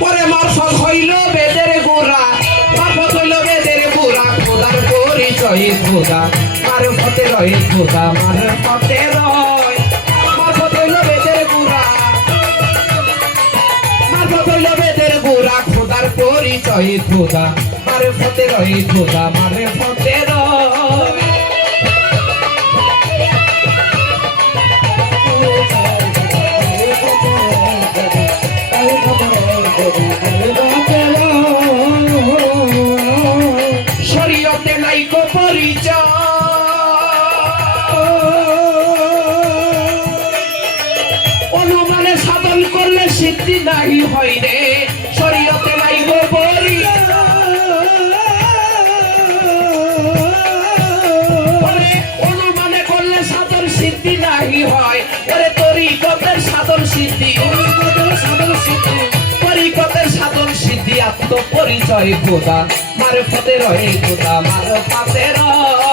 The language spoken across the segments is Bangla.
পরে মারফত হইল বেদের গোড়া, মারফত হইল বেদের গোড়া, খোদার পরিচয় খোদা, মারফতে রয় খোদা, মারফতে রয়, মারফত হইল বেদের গোড়া, মারফত হইল বেদের গোড়া, খোদার পরিচয় খোদা, মারফতে রয় খোদা, মারফতে রয় সাধন করলে সিদ্ধি নাই হয় রে। শরীয়তে নাই কো পরিচয় অনুমানে করলে সাধন সিদ্ধি নাই হয়। ওরে তরিকতের সাধন সিদ্ধি সাধন সিদ্ধি, তরিকতের সাধন সিদ্ধি, আত্মপরিচয় খোদা। মারে ফতে রয়ে খোদা মার পাতে রয়।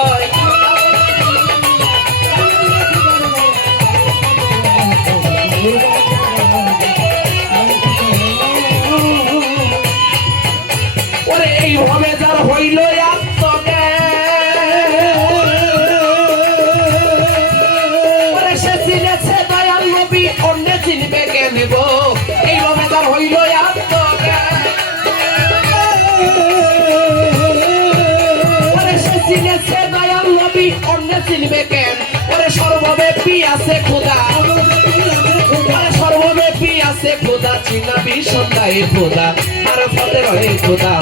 এইভাবে যার হইল সে চিনেছে দয়াল নবী, অন্য চিনবে কেন গো এইভাবে তার হইল সে চিনেছে নবী, অন্য চিনবে কেন ওরে সর্বব্যাপী আছে খোদা। সর্বব্যাপী আছে খোদা, চিনাবি সন্ধ্যায় খোদা। মার ফতে রয়ে খোদা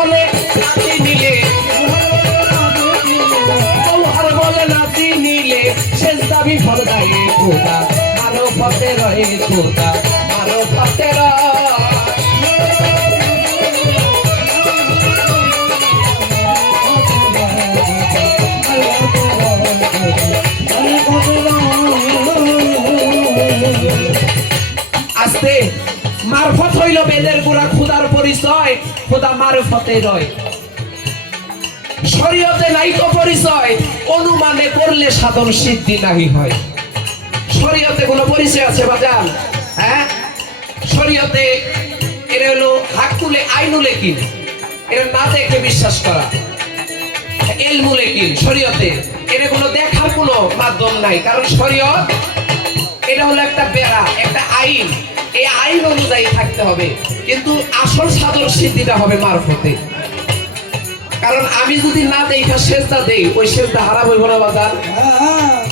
বলে নাতি নিলে। গৌহার বলে নাতি নিলে। খোদা। মারো পথে রয়ে খোদা। আস্তে মারফত হইল বেদের গোড়া, খুদার পরিচয়, খুদা মারফতে রয় শরীয়তে নাইকো পরিচয়, অনুমানে করলে সাধন সিদ্ধি নাহি হয়। শরীয়তে কোনো পরিচয় আছে বাজান? হ্যাঁ? শরীয়তে এটা হলো হাকুলে আইনুলে কি এটা না দেখে বিশ্বাস করা। এলমুলে কি শরীয়তে এটা কোনো দেখার কোনো মাধ্যম নাই, কারণ শরীয়ত এটা হলো একটা বেড়া, একটা আইন। এই আইন অনুযায়ী থাকতে হবে। কিন্তু আসল সাধন সিদ্ধিটা হবে মারফতে। কারণ আমি যদি না দেখা সেজদা দেই, ওই সেজদা হারাম হইব না বাজার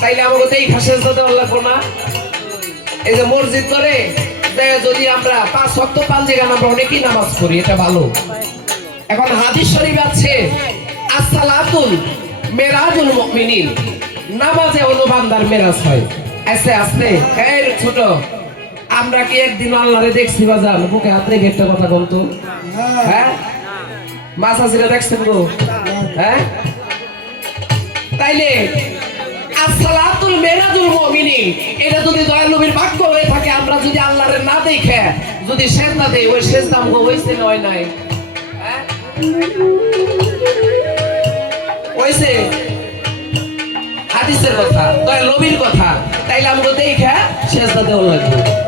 তাইলে আমাকে দেখা সেজদা দেওয়ার লাগবো না। এই যে মসজিদ করে যদি আমরা পাঁচ শক্ত পাঁচ জায়গা আমরা অনেকেই নামাজ পড়ি, এটা ভালো। এখন হাদিস শরীফ আছে, আসসালাতুল মেরাজুল মুমিনিন। নামাজে অনুবান্দার মেরাজ হয়। আস্তে আস্তে। এই ছোট। আমরা কি একদিন আল্লাহরে দেখছি বাজান বুকে হাত রেখে একটা কথা বলতো? হ্যাঁ? মাছ আসিরা দেখছেন গো? হ্যাঁ? তাইলে, আসসালাতুল মেরাজুল মুমিনিন, এটা যদি দয়াল নবীর বাক্য হয়ে থাকে, আমরা যদি আল্লাহরে না দেখে, যদি সেজদা দেই, ওই সেজদা আমগো হইছে নয় নাই। হ্যাঁ? হইছে? হাদিসের কথা, দয়াল নবীর কথা। তাইলে আমগো দেখে সেজদা দেওয়া লাগবে।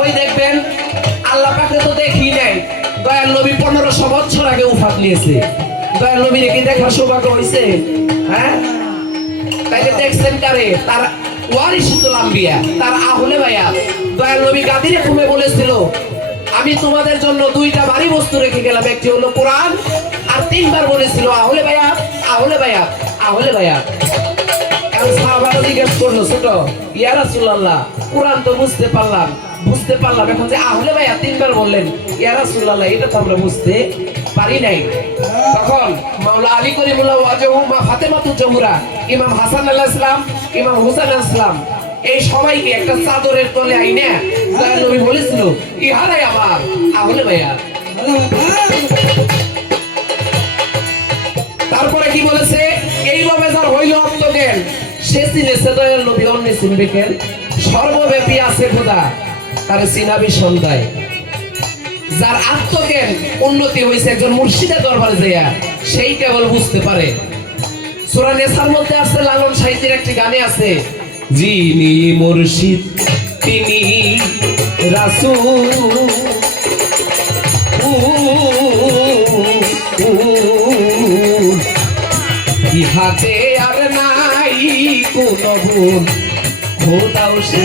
ওই দেখবেন, আল্লাহ পাকে তো দেখি নাই। দয়াল নবী পনেরোশো বছর আগে উফাত নিয়েছে। দয়াল নবীর কি দেখার সৌভাগ্য হয়েছে হ্যাঁ? তাইলে দেখছেন কারে? তার তার আহলে ভাইয়া দয়াল নবী গাদিরে বলেছিল, আমি তোমাদের জন্য দুইটা ভারী বস্তু রেখে গেলাম। একটি হলো কোরআন, আর তিনবার বলেছিল, আহলে ভাইয়া আহলে ভাইয়া আহলে ভাইয়া জিজ্ঞেস করল, ছোট, ইয়া রাসূলুল্লাহ, কোরআন তো বুঝতে পারলাম বুঝতে পারলাম। এখন যে আহলে ভাইয়া তিনবার বললেন, ইয়া রাসূলুল্লাহ, এটা তো আমরা বুঝতে পারি নাই। তখন মাওলা আলী করিমুল্লাহ ওয়াজহু মা ফাতেমাতু জহুরা, ইমাম হাসান আলাইহিস সালাম ইমাম হুসাইন আলাইহিস সালাম এই সবাইকে একটা চাদরের তলে আইনে দয়াল নবী বলেছিল, ইহারাই আমার আহলে ভাইয়া তারপরে কি বলেছে? এইভাবে যার হইল আত্মজ্ঞান সে চিনেছে দয়াল নবী অন্য চিনবে কেন? সর্বব্যাপী আছে খোদা। তার চিনাবি সন্ধ্যায়। যার আত্মজ্ঞান উন্নতি হয়েছে একজন মুর্শিদের দরবারে যাইয়া, সেই কেবল বুঝতে পারে। সুরা নেসার মধ্যে আছে, লালন সাহিত্যের একটি গানে আছে, যিনি মুর্শিদ, তিনি রাসূল। ইহাতে আর নাই কোন খোদাও সে